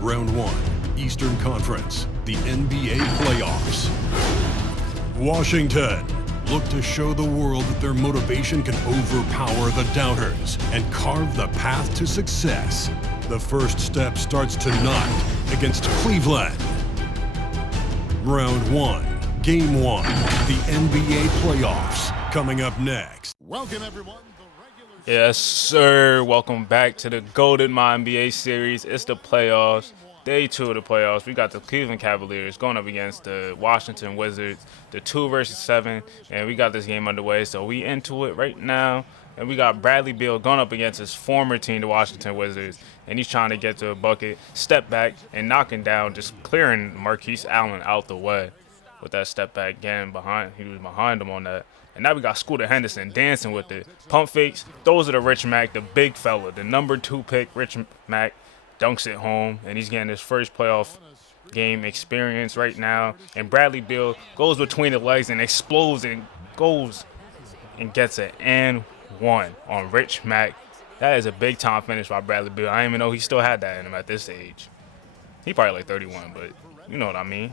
Round 1, Eastern Conference, the NBA playoffs. Washington look to show the world that their motivation can overpower the doubters and carve the path to success. The first step starts tonight against Cleveland. Round 1, Game 1, the NBA playoffs, coming up next. Welcome, everyone. Yes, sir. Welcome back to the GOATED MyNBA series. It's the playoffs, day 2 of the playoffs. We got the Cleveland Cavaliers going up against the Washington Wizards, the 2 versus 7, and we got this game underway. So we into it right now, and we got Bradley Beal going up against his former team, the Washington Wizards, and he's trying to get to a bucket, step back, and knocking down, just clearing Marquise Allen out the way with that step back again behind. He was behind him on that. And now we got Scooter Henderson dancing with it. Pump fakes. Those are the Rich Mack, the big fella. The number 2 pick, Rich Mack, dunks it home. And he's getting his first playoff game experience right now. And Bradley Beal goes between the legs and explodes and goes and gets it and one on Rich Mack. That is a big time finish by Bradley Beal. I didn't even know he still had that in him at this age. He probably like 31, but you know what I mean.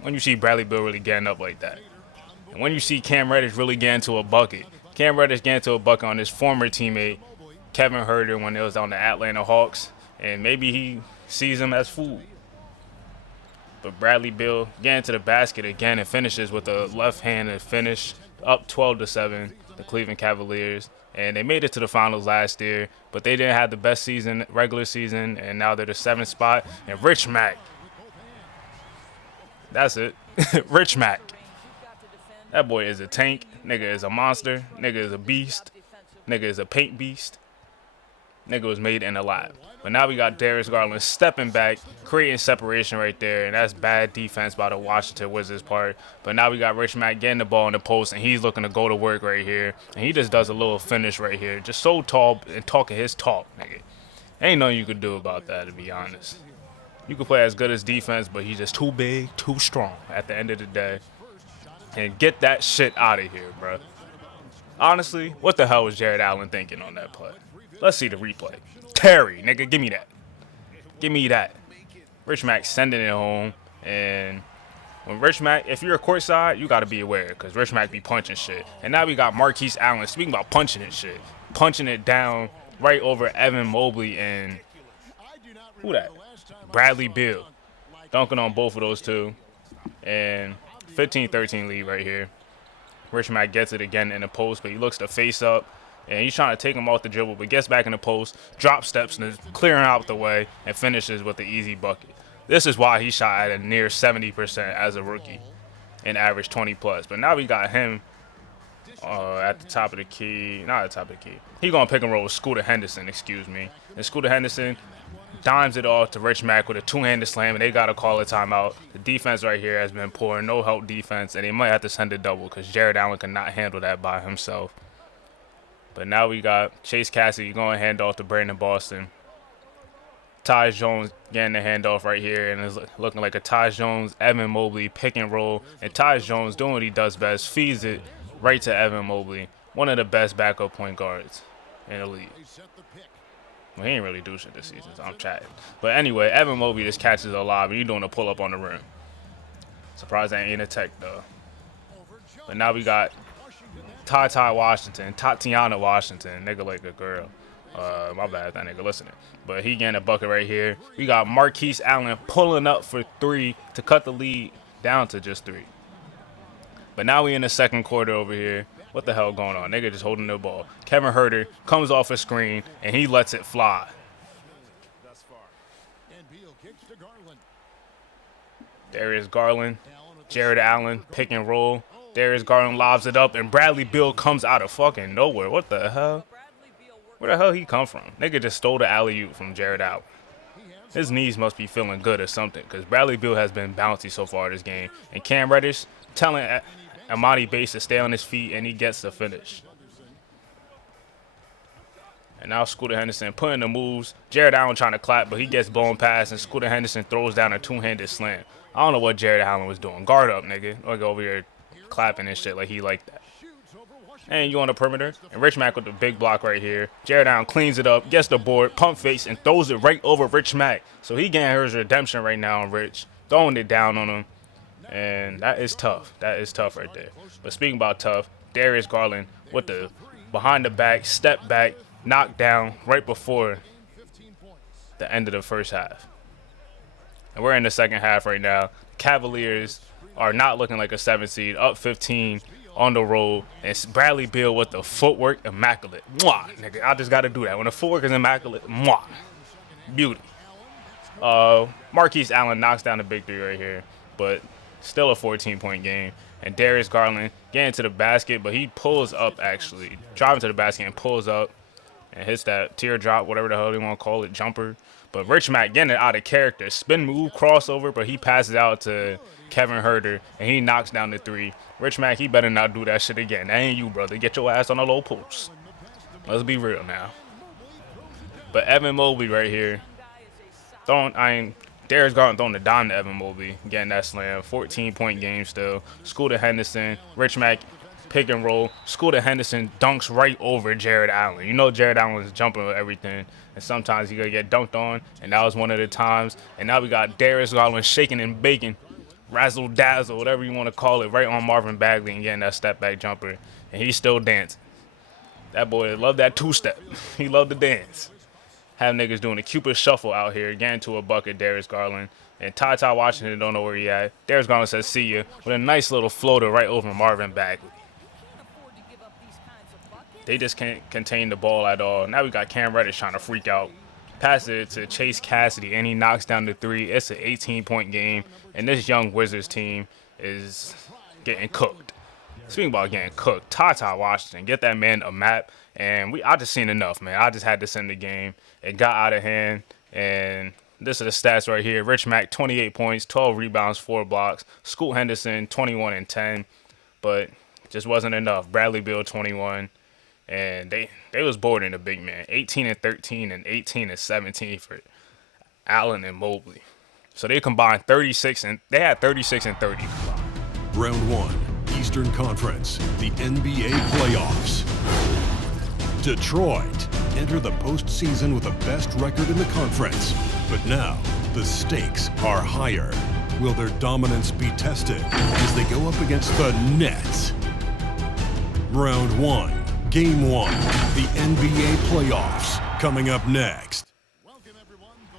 When you see Bradley Beal really getting up like that. And when you see Cam Reddish really get into a bucket, Cam Reddish get into a bucket on his former teammate, Kevin Huerter, when it was on the Atlanta Hawks, and maybe he sees him as food. But Bradley Beal get into the basket again and finishes with a left-handed finish, up 12-7, the Cleveland Cavaliers. And they made it to the finals last year, but they didn't have the best season, regular season, and now they're the 7th spot. And Rich Mack, that's it, Rich Mack. That boy is a tank. Nigga is a monster. Nigga is a beast. Nigga is a paint beast. Nigga was made in a lab. But now we got Darius Garland stepping back, creating separation right there, and that's bad defense by the Washington Wizards part. But now we got Rich Mack getting the ball in the post, and he's looking to go to work right here. And he just does a little finish right here. Just so tall and talking his talk, nigga. Ain't nothing you could do about that, to be honest. You can play as good as defense, but he's just too big, too strong at the end of the day. And get that shit out of here, bro. Honestly, what the hell was Jared Allen thinking on that play? Let's see the replay. Terry, nigga, give me that. Give me that. Rich Mack sending it home. And when Rich Mack, if you're a courtside, you got to be aware because Rich Mack be punching shit. And now we got Marquise Allen, speaking about punching and shit, punching it down right over Evan Mobley and who that? Bradley Beal. Dunking on both of those two. And 15-13 lead right here. Rich Mack gets it again in the post, but he looks to face up, and he's trying to take him off the dribble, but gets back in the post, drop steps, and is clearing out the way, and finishes with the easy bucket. This is why he shot at a near 70% as a rookie and averaged 20+. But now we got him at the top of the key. Not at the top of the key. He going to pick and roll with Scooter Henderson, excuse me. And Scooter Henderson dimes it off to Rich Mack with a two-handed slam, and they got to call a timeout. The defense right here has been poor, no help defense, and they might have to send a double because Jared Allen cannot handle that by himself. But now we got Chase Cassidy going to hand off to Brandon Boston. Tyus Jones getting the handoff right here, and it's looking like a Tyus Jones, Evan Mobley pick and roll. And Tyus Jones doing what he does best, feeds it right to Evan Mobley, one of the best backup point guards in the league. Well, he ain't really do shit this season, so I'm chatting. But anyway, Evan Mobley just catches a lob, and he's doing a pull-up on the rim. Surprised that ain't a tech, though. But now we got Tatiana Washington, nigga like a girl. My bad, that nigga listening. But he getting a bucket right here. We got Marquise Allen pulling up for 3 to cut the lead down to just 3. But now we in the second quarter over here. What the hell going on? Nigga just holding the ball. Kevin Huerter comes off a screen, and he lets it fly. Darius Garland, Jared Allen, pick and roll. Darius Garland lobs it up, and Bradley Beal comes out of fucking nowhere. What the hell? Where the hell he come from? Nigga just stole the alley-oop from Jared Allen. His knees must be feeling good or something, because Bradley Beal has been bouncy so far this game. And Cam Reddish telling Amani Bates to stay on his feet, and he gets the finish. And now Scooter Henderson putting the moves. Jared Allen trying to clap, but he gets blown past, and Scooter Henderson throws down a two-handed slam. I don't know what Jared Allen was doing. Guard up, nigga. Or go over here clapping and shit like he like that. And you on the perimeter. And Rich Mack with the big block right here. Jared Allen cleans it up, gets the board, pump fakes, and throws it right over Rich Mack. So he getting his redemption right now on Rich. Throwing it down on him. And that is tough. That is tough right there. But speaking about tough, Darius Garland with the behind the back, step back, knockdown right before the end of the first half. And we're in the second half right now. Cavaliers are not looking like a 7 seed, up 15 on the road. And Bradley Beal with the footwork immaculate. Mwah, nigga, I just got to do that. When the footwork is immaculate, mwah, beauty. Marquise Allen knocks down the big three right here, but still a 14-point game. And Darius Garland getting to the basket, but he pulls up actually, driving to the basket and pulls up and hits that teardrop, whatever the hell they want to call it, jumper. But Rich Mack getting it out of character. Spin move, crossover, but he passes out to Kevin Huerter, and he knocks down the three. Rich Mack, he better not do that shit again. That ain't you, brother. Get your ass on the low post. Let's be real now. But Evan Mobley right here. Darius Garland throwing the dime to Evan Mobley, getting that slam. 14-point game still. Scooter Henderson, Rich Mack, pick and roll. Scooter Henderson dunks right over Jared Allen. You know Jared Allen is jumping with everything, and sometimes he gonna get dunked on, and that was one of the times. And now we got Darius Garland shaking and baking, razzle dazzle, whatever you want to call it, right on Marvin Bagley and getting that step back jumper, and he's still dancing. That boy loved that two-step. He loved the dance. Have niggas doing a Cupid shuffle out here, getting to a bucket, Darius Garland. And Ty Washington don't know where he at. Darius Garland says, see ya, with a nice little floater right over Marvin Bagley. They just can't contain the ball at all. Now we got Cam Reddish trying to freak out. Pass it to Chase Cassidy, and he knocks down the three. It's an 18-point game, and this young Wizards team is getting cooked. Speaking about getting cooked, Ty Washington, get that man a map. And I just seen enough, man. I just had this in the game. It got out of hand, and this are the stats right here. Rich Mack, 28 points, 12 rebounds, 4 blocks. Scoot Henderson, 21 and 10, but just wasn't enough. Bradley Beal, 21, and they was boarding the big man. 18 and 13 and 18 and 17 for Allen and Mobley. So they combined 36, and they had 36 and 30 combined. Round 1, Eastern Conference, the NBA playoffs. Detroit enter the postseason with the best record in the conference. But now, the stakes are higher. Will their dominance be tested as they go up against the Nets? Round 1, Game 1, the NBA playoffs, coming up next.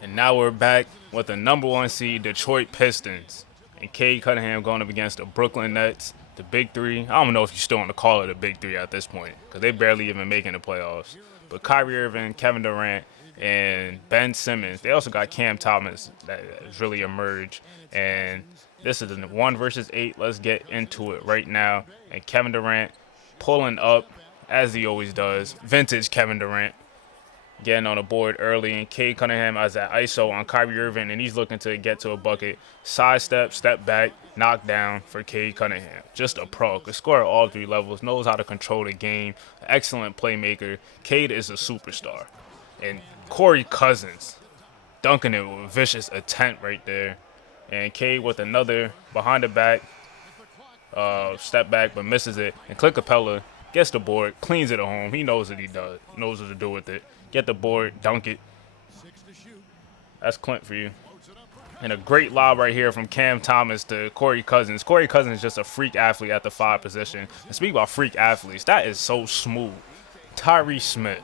And now we're back with the number 1 seed, Detroit Pistons. And Cade Cunningham going up against the Brooklyn Nets. The big three. I don't know if you still want to call it a big three at this point, because they barely even making the playoffs. But Kyrie Irving, Kevin Durant, and Ben Simmons. They also got Cam Thomas that has really emerged. And this is a 1 versus 8. Let's get into it right now. And Kevin Durant pulling up, as he always does. Vintage Kevin Durant. Getting on the board early, and Cade Cunningham has that ISO on Kyrie Irving, and he's looking to get to a bucket. Sidestep, step back, knock down for Cade Cunningham. Just a pro. Could score at all 3 levels, knows how to control the game. Excellent playmaker. Cade is a superstar. And Corey Cousins dunking it with a vicious attempt right there. And Cade with another behind the back, step back, but misses it. And Clint Capella gets the board, cleans it at home. He knows what he does, knows what to do with it. Get the board, dunk it. That's Clint for you. And a great lob right here from Cam Thomas to Corey Cousins. Corey Cousins is just a freak athlete at the 5 position. And speaking about freak athletes, that is so smooth. Tyrese Smith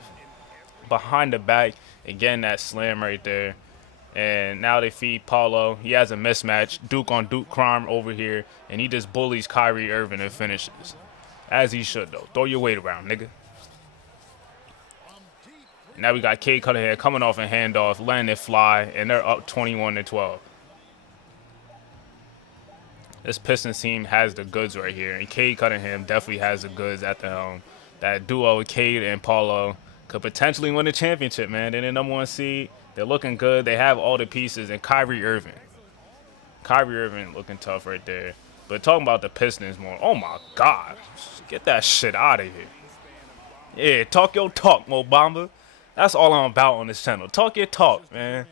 behind the back and getting that slam right there. And now they feed Paulo. He has a mismatch. Duke on Duke crime over here. And he just bullies Kyrie Irving and finishes. As he should, though. Throw your weight around, nigga. Now we got Cade Cunningham coming off a handoff, letting it fly, and they're up 21-12. This Pistons team has the goods right here, and Cade Cunningham definitely has the goods at the helm. That duo with Cade and Paulo could potentially win the championship, man. They're the number 1 seed. They're looking good. They have all the pieces, and Kyrie Irving looking tough right there. But talking about the Pistons more, oh my God, get that shit out of here. Yeah, talk your talk, Mo Bamba. That's all I'm about on this channel. Talk your talk, man.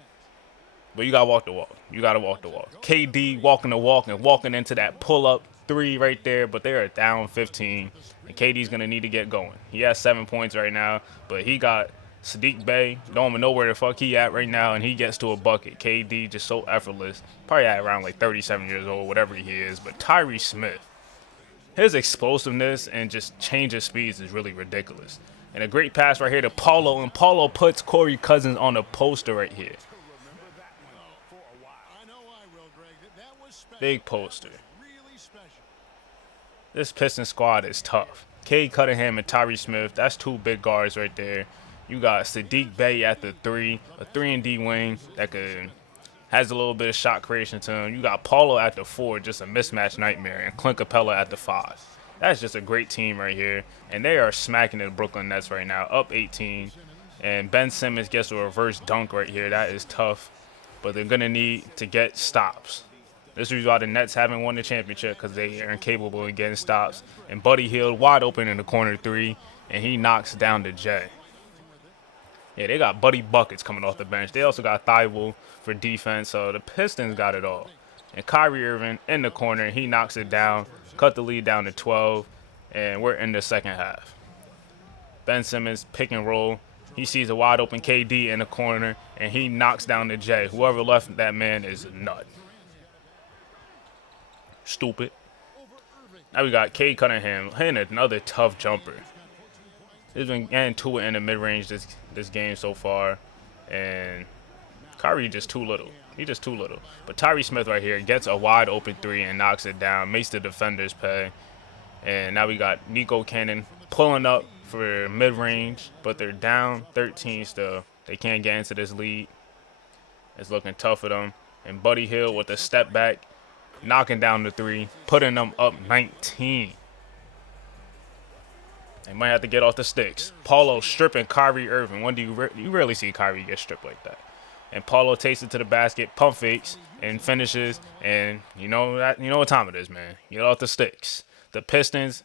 But you got to walk the walk. You got to walk the walk. KD walking the walk and walking into that pull-up 3 right there, but they are down 15. And KD's going to need to get going. He has 7 points right now, but he got Sadiq Bey. Don't even know where the fuck he at right now, and he gets to a bucket. KD just so effortless. Probably at around like 37 years old, whatever he is. But Tyrese Smith, his explosiveness and just change of speeds is really ridiculous. And a great pass right here to Paulo, and Paulo puts Corey Cousins on the poster right here. Big poster. This Pistons squad is tough. Cade Cunningham and Tyrese Smith, that's 2 big guards right there. You got Sadiq Bey at the 3, a 3-and-D wing that has a little bit of shot creation to him. You got Paulo at the 4, just a mismatch nightmare, and Clint Capella at the 5. That's just a great team right here, and they are smacking the Brooklyn Nets right now, up 18. And Ben Simmons gets a reverse dunk right here. That is tough, but they're going to need to get stops. This is why the Nets haven't won the championship, because they are incapable of getting stops. And Buddy Hield wide open in the corner 3, and he knocks down the J. Yeah, they got Buddy Buckets coming off the bench. They also got Thibault for defense, so the Pistons got it all. And Kyrie Irving in the corner, he knocks it down, cut the lead down to 12, and we're in the second half. Ben Simmons pick and roll. He sees a wide open KD in the corner, and he knocks down the J. Whoever left that man is a nut. Stupid. Now we got Cade Cunningham hitting another tough jumper. He's been getting to it in the mid-range this game so far, and Kyrie just too little. He's just too little. But Tyrese Smith right here gets a wide open 3 and knocks it down, makes the defenders pay. And now we got Nico Cannon pulling up for mid-range, but they're down 13 still. They can't get into this lead. It's looking tough for them. And Buddy Hield with a step back, knocking down the 3, putting them up 19. They might have to get off the sticks. Paulo stripping Kyrie Irving. When do you rarely see Kyrie get stripped like that? And Paulo takes it to the basket, pump fakes, and finishes. And you know what time it is, man. Get off the sticks. The Pistons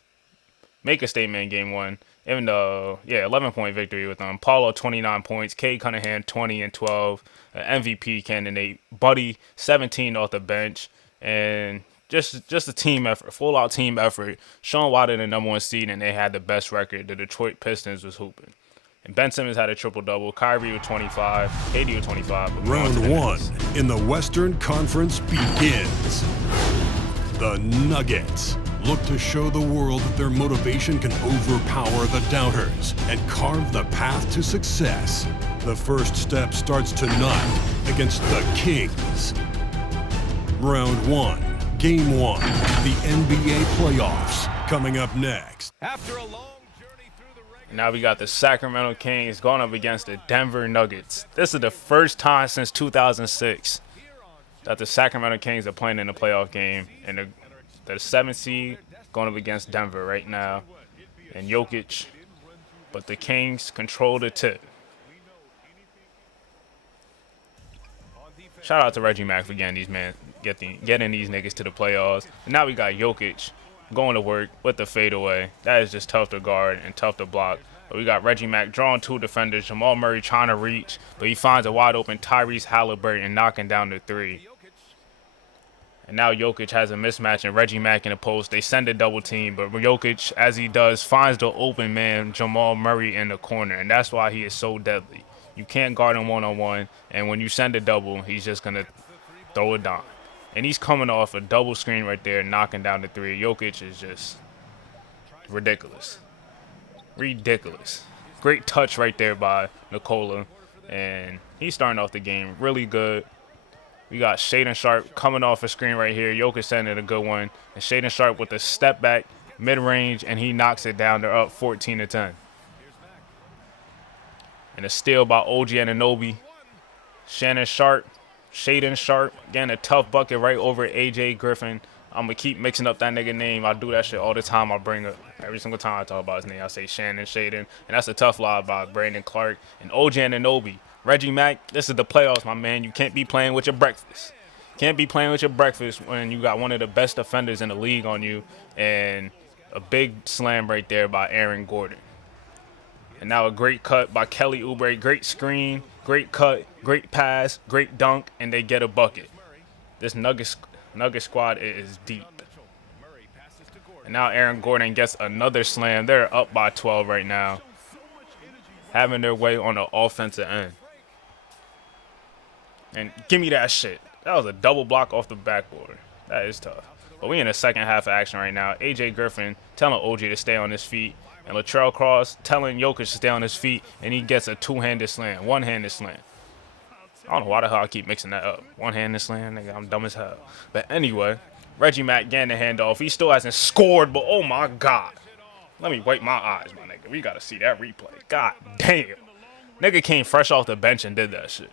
make a statement in game 1. Even though, 11-point victory with them. Paulo 29 points, Cade Cunningham 20 and 12, an MVP candidate. Buddy 17 off the bench, and just a team effort, full-out team effort. Sean Water the number 1 seed, and they had the best record. The Detroit Pistons was hooping. And Ben Simmons had a triple-double. Kyrie with 25. KD with 25. Round 1 in the Western Conference begins. The Nuggets look to show the world that their motivation can overpower the doubters and carve the path to success. The first step starts tonight against the Kings. Round 1. Game 1, the NBA playoffs, coming up next. After a long journey through the regular Now we got the Sacramento Kings going up against the Denver Nuggets. This is the first time since 2006 that the Sacramento Kings are playing in a playoff game. And the 7th seed going up against Denver right now. And Jokic. But the Kings control the tip. Shout out to Reggie Mack for getting these niggas to the playoffs. And now we got Jokic going to work with the fadeaway. That is just tough to guard and tough to block. But we got Reggie Mack drawing 2 defenders. Jamal Murray trying to reach, but he finds a wide open Tyrese Halliburton knocking down the 3. And now Jokic has a mismatch and Reggie Mack in the post. They send a double team, but Jokic, as he does, finds the open man, Jamal Murray, in the corner. And that's why he is so deadly. You can't guard him one-on-one, and when you send a double, he's just going to throw it down. And he's coming off a double screen right there, knocking down the 3. Jokic is just ridiculous. Ridiculous. Great touch right there by Nikola, and he's starting off the game really good. We got Shaedon Sharpe coming off a screen right here. Jokic sending a good one. And Shaedon Sharpe with a step back, mid-range, and he knocks it down. They're up 14-10. And a steal by OG Anunoby. Shaedon Sharpe getting a tough bucket right over AJ Griffin. I'm going to keep mixing up that nigga name. I do that shit all the time. I bring up every single time I talk about his name. I say Shaedon. And that's a tough lob by Brandon Clark. And OG Anunoby. Reggie Mack, this is the playoffs, my man. You can't be playing with your breakfast. Can't be playing with your breakfast when you got one of the best defenders in the league on you. And a big slam right there by Aaron Gordon. And now a great cut by Kelly Oubre. Great screen, great cut, great pass, great dunk, and they get a bucket. This Nugget squad is deep. And now Aaron Gordon gets another slam. They're up by 12 right now, having their way on the offensive end. And give me that shit. That was a double block off the backboard. That is tough. But we in the second half of action right now. AJ Griffin telling OG to stay on his feet. And Latrell Cross telling Jokic to stay on his feet. And he gets a two-handed slam. One-handed slam. I don't know why the hell I keep mixing that up. One-handed slam, nigga, I'm dumb as hell. But anyway, Reggie Mack getting the handoff. He still hasn't scored, but oh my God. Let me wipe my eyes, my nigga. We got to see that replay. God damn. Nigga came fresh off the bench and did that shit.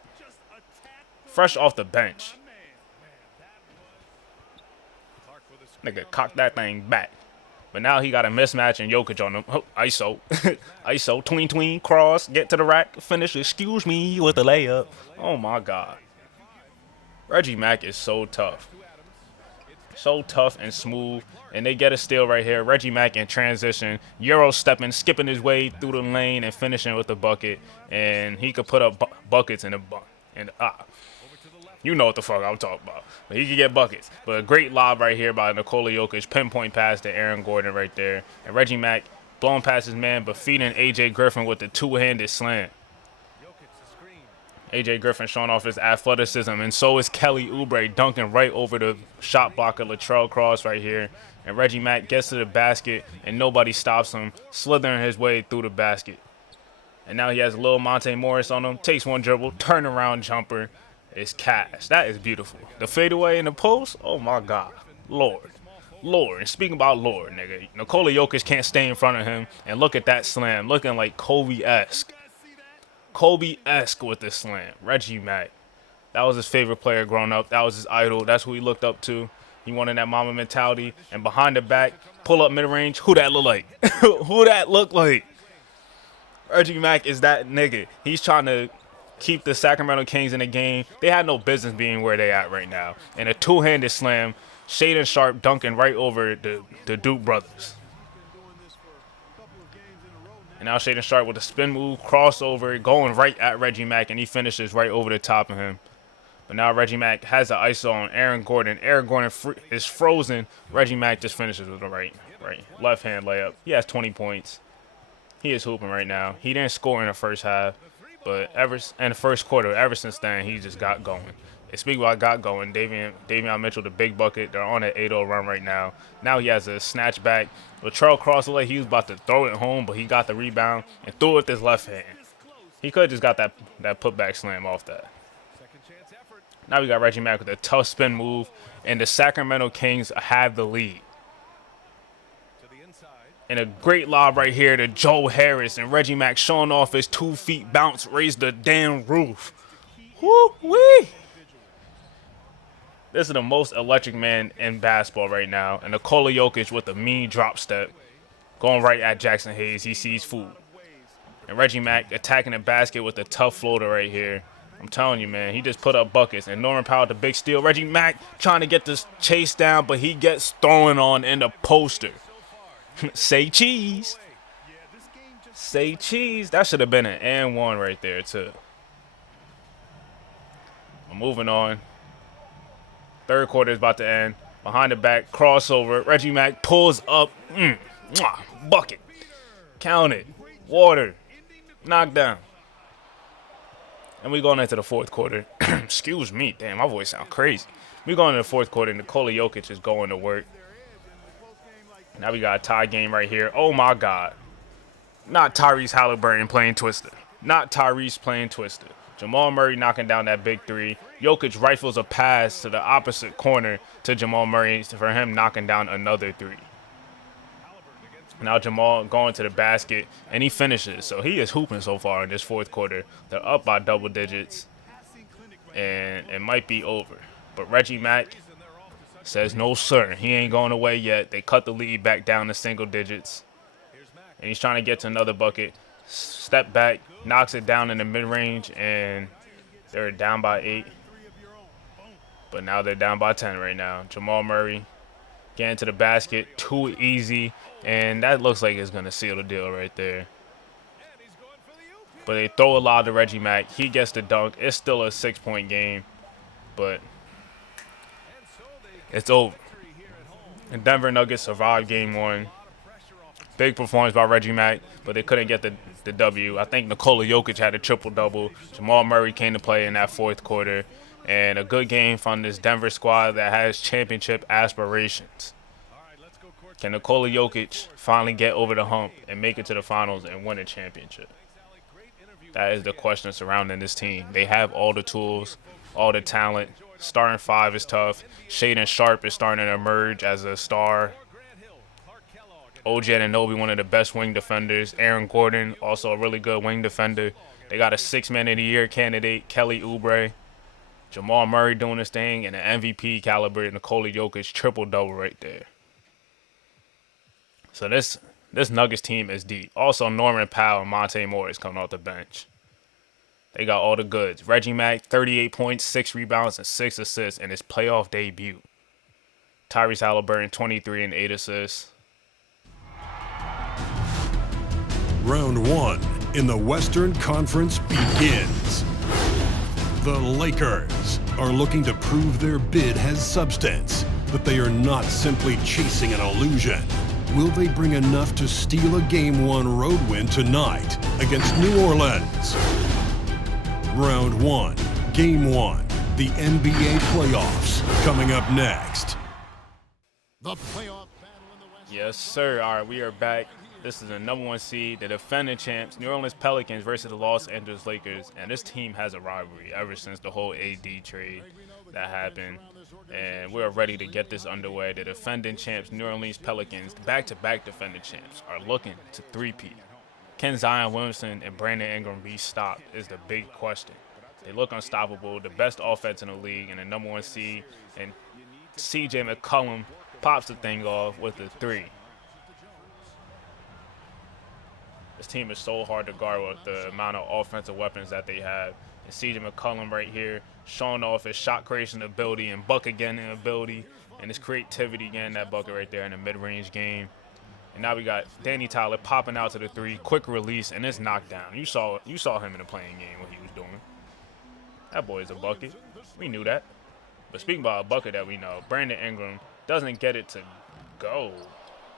Fresh off the bench. Nigga cocked that thing back. But now he got a mismatch and Jokic on him. Oh, ISO. ISO. Tween. Cross. Get to the rack. Finish. Excuse me with the layup. Oh, my God. Reggie Mack is so tough. So tough and smooth. And they get a steal right here. Reggie Mack in transition. Euro stepping, skipping his way through the lane and finishing with the bucket. And he could put up buckets in the you know what the fuck I'm talking about. But he can get buckets. But a great lob right here by Nikola Jokic. Pinpoint pass to Aaron Gordon right there. And Reggie Mack blowing past his man, but feeding AJ Griffin with the two-handed slam. AJ Griffin showing off his athleticism. And so is Kelly Oubre dunking right over the shot blocker Latrell Cross right here. And Reggie Mack gets to the basket, and nobody stops him, slithering his way through the basket. And now he has Lil Monte Morris on him. Takes one dribble, turnaround jumper. It's cash. That is beautiful. The fadeaway in the post, oh my God. Lord. And speaking about Lord, nigga, Nikola Jokic can't stay in front of him. And look at that slam, looking like Kobe-esque. Kobe-esque with the slam. Reggie Mack. That was his favorite player growing up. That was his idol. That's who he looked up to. He wanted that mama mentality. And behind the back, pull up mid-range. Who that look like? Who that look like? Reggie Mack is that nigga. He's trying to keep the Sacramento Kings in the game. They had no business being where they at right now. And a two-handed slam, Shaedon Sharpe dunking right over the Duke brothers. And now Shaedon Sharpe with a spin move, crossover, going right at Reggie Mack, and he finishes right over the top of him. But now Reggie Mack has the ISO on Aaron Gordon. Aaron Gordon is frozen. Reggie Mack just finishes with a right left-hand layup. He has 20 points. He is hooping right now. He didn't score in the first half. But in the first quarter, ever since then, he just got going. And speaking about got going, Davion Mitchell, the big bucket, they're on an 8-0 run right now. Now he has a snatch back. Latrell Cross, he was about to throw it home, but he got the rebound and threw it with his left hand. He could have just got that putback slam off that. Now we got Reggie Mack with a tough spin move, and the Sacramento Kings have the lead. And a great lob right here to Joe Harris, and Reggie Mack showing off his 2 feet bounce, raised the damn roof. Woo-wee! This is the most electric man in basketball right now. And Nikola Jokic with a mean drop step, going right at Jackson Hayes. He sees food. And Reggie Mack attacking the basket with a tough floater right here. I'm telling you, man, he just put up buckets. And Norman Powell, the big steal. Reggie Mack trying to get this chase down, but he gets thrown on in the poster. Say cheese. Say cheese. That should have been an and one right there, too. Moving on. Third quarter is about to end. Behind the back, crossover. Reggie Mack pulls up. Bucket. Count it. Water. Knockdown. And we going into the fourth quarter. Excuse me. Damn, my voice sounds crazy. We going into the fourth quarter, and Nikola Jokic is going to work. Now we got a tie game right here. Oh, my God. Not Tyrese Halliburton playing Twister. Not Tyrese playing Twister. Jamal Murray knocking down that big three. Jokic rifles a pass to the opposite corner to Jamal Murray for him knocking down another three. Now Jamal going to the basket, and he finishes. So he is hooping so far in this fourth quarter. They're up by double digits, and it might be over. But Reggie Mack says, no, sir. He ain't going away yet. They cut the lead back down to single digits. And he's trying to get to another bucket. Step back, knocks it down in the mid-range, and they're down by 8. But now they're down by 10 right now. Jamal Murray getting to the basket. Too easy. And that looks like it's going to seal the deal right there. But they throw a lob to Reggie Mack. He gets the dunk. It's still a 6-point game. But it's over. And Denver Nuggets survived game one. Big performance by Reggie Mack, but they couldn't get the W. I think Nikola Jokic had a triple-double. Jamal Murray came to play in that fourth quarter. And a good game from this Denver squad that has championship aspirations. Can Nikola Jokic finally get over the hump and make it to the finals and win a championship? That is the question surrounding this team. They have all the tools, all the talent. Starting five is tough. Shaedon Sharpe is starting to emerge as a star. OG Anunoby, one of the best wing defenders. Aaron Gordon, also a really good wing defender. They got a six-man of the year candidate, Kelly Oubre. Jamal Murray doing his thing, and an MVP caliber Nikola Jokic triple-double right there. So this Nuggets team is deep. Also, Norman Powell and Monte Morris coming off the bench. They got all the goods. Reggie Mack, 38 points, 6 rebounds, and 6 assists in his playoff debut. Tyrese Halliburton, 23 and 8 assists. Round one in the Western Conference begins. The Lakers are looking to prove their bid has substance, that they are not simply chasing an illusion. Will they bring enough to steal a Game 1 road win tonight against New Orleans? Round 1, Game 1, the NBA playoffs coming up next. The playoff battle in the West. Yes, sir. All right, we are back. This is the number 1 seed, the defending champs, New Orleans Pelicans versus the Los Angeles Lakers. And this team has a rivalry ever since the whole AD trade that happened. And we're ready to get this underway. The defending champs, New Orleans Pelicans, back-to-back defending champs, are looking to three-peat. Can Zion Williamson and Brandon Ingram be stopped is the big question. They look unstoppable, the best offense in the league, and the number 1 seed. And CJ McCollum pops the thing off with a 3. This team is so hard to guard with the amount of offensive weapons that they have. And CJ McCollum right here showing off his shot creation ability and bucket getting ability and his creativity getting that bucket right there in the mid-range game. And now we got Danny Tyler popping out to the 3, quick release, and it's knockdown. You saw him in the playing game, what he was doing. That boy is a bucket. We knew that. But speaking about a bucket that we know, Brandon Ingram doesn't get it to go.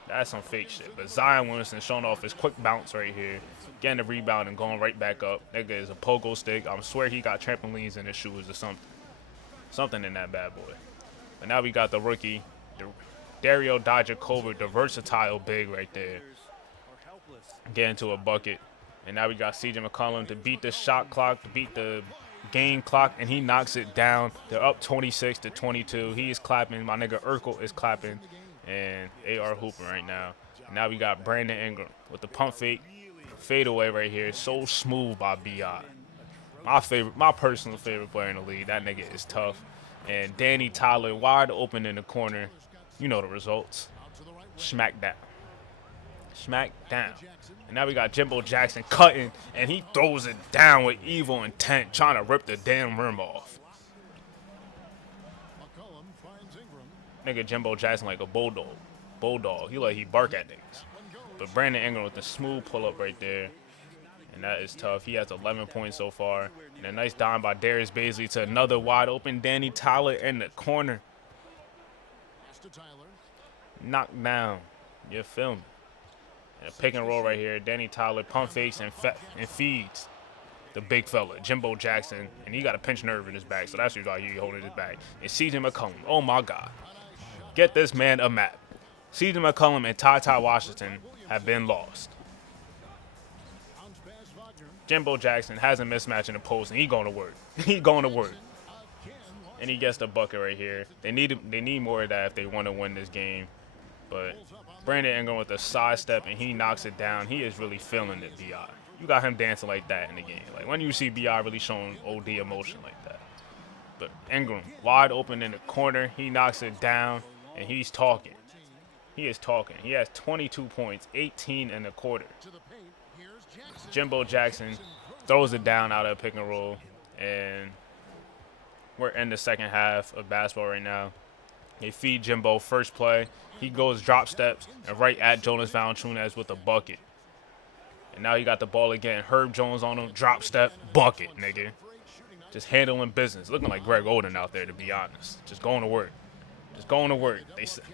That's some fake shit. But Zion Williamson showing off his quick bounce right here, getting the rebound and going right back up. Nigga is a pogo stick. I swear he got trampolines in his shoes or something. Something in that bad boy. But now we got the rookie, Dario Dijakovic, the versatile big right there. Getting to a bucket. And now we got CJ McCollum to beat the shot clock, to beat the game clock, and he knocks it down. They're up 26-22. He is clapping. My nigga Urkel is clapping. And AR hooping right now. And now we got Brandon Ingram with the pump fake, fadeaway right here. So smooth by B.I. My personal favorite player in the league. That nigga is tough. And Danny Tyler wide open in the corner. You know the results. Smack down. Smack down. And now we got Jimbo Jackson cutting, and he throws it down with evil intent, trying to rip the damn rim off. Nigga Jimbo Jackson like a bulldog. He bark at niggas. But Brandon Ingram with the smooth pull-up right there. And that is tough. He has 11 points so far. And a nice dime by Darius Bazley to another wide open Danny Tyler in the corner. Knocked down. You feel me? And a pick and roll right here. Danny Tyler pump fakes and feeds the big fella, Jimbo Jackson. And he got a pinched nerve in his back. So that's why he's holding his back. And CJ McCollum. Oh, my God. Get this man a map. CJ McCollum and Ty Washington have been lost. Jimbo Jackson has a mismatch in the post, and he going to work. And he gets the bucket right here. They need more of that if they want to win this game. But Brandon Ingram with a sidestep, and he knocks it down. He is really feeling it, B.I. You got him dancing like that in the game. Like, when you see B.I. really showing OD emotion like that. But Ingram, wide open in the corner. He knocks it down. And he's talking. He is talking. He has 22 points, 18 in the quarter. Jimbo Jackson throws it down out of pick and roll. And we're in the second half of basketball right now. They feed Jimbo first play. He goes drop steps and right at Jonas Valanciunas with a bucket. And now he got the ball again. Herb Jones on him. Drop step, bucket, nigga. Just handling business. Looking like Greg Oden out there, to be honest. Just going to work. Just going to work.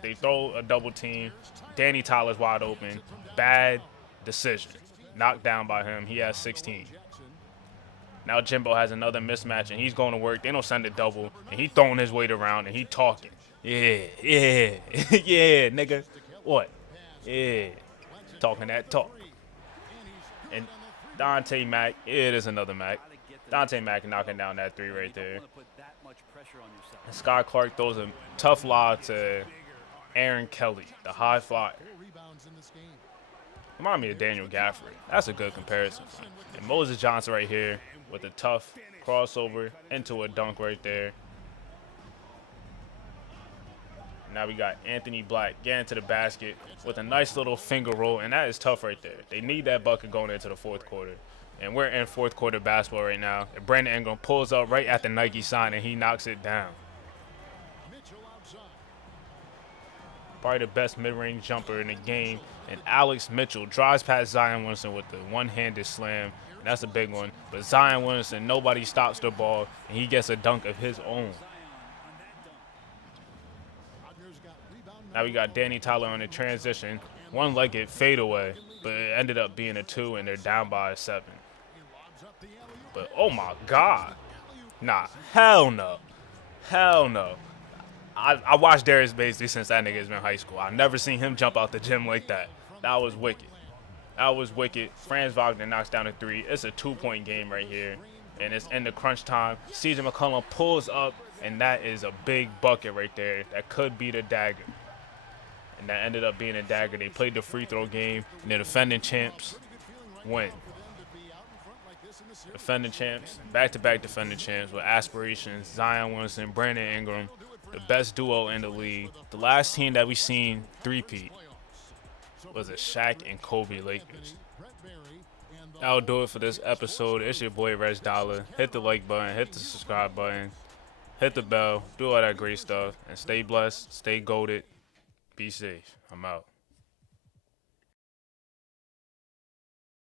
They throw a double team. Danny Tyler's wide open. Bad decision. Knocked down by him. He has 16. Now Jimbo has another mismatch, and he's going to work. They don't send a double, and he throwing his weight around, and he talking. Yeah, yeah, nigga. What? Yeah, talking that talk. And Dante Mack, it is another Mack. Dante Mack knocking down that 3 right there. And Sky Clark throws a tough lob to Aaron Kelly, the high flyer. Remind me of Daniel Gafford. That's a good comparison. And Moses Johnson right here with a tough crossover into a dunk right there. Now we got Anthony Black getting to the basket with a nice little finger roll, and that is tough right there. They need that bucket going into the fourth quarter. And we're in fourth quarter basketball right now. And Brandon Ingram pulls up right at the Nike sign, and he knocks it down. Probably the best mid-range jumper in the game. And Alex Mitchell drives past Zion Williamson with the one-handed slam. And that's a big one. But Zion Williamson, nobody stops the ball, and he gets a dunk of his own. Now we got Danny Tyler on the transition. One-legged fadeaway, but it ended up being a 2, and they're down by a 7. But, oh, my God. Nah, hell no. Hell no. I watched Darius Baisley since that nigga has been in high school. I've never seen him jump out the gym like that. That was wicked. That was wicked. Franz Wagner knocks down a 3. It's a 2-point game right here, and it's in the crunch time. CJ McCollum pulls up, and that is a big bucket right there. That could be the dagger. And that ended up being a dagger. They played the free throw game, and the defending champs win. Defending champs, back-to-back defending champs with aspirations. Zion Williamson, Brandon Ingram, the best duo in the league. The last team that we seen three-peat was the Shaq and Kobe Lakers. That'll do it for this episode. It's your boy RegDolla. Hit the like button, hit the subscribe button, hit the bell, do all that great stuff, and stay blessed, stay goated, be safe. I'm out.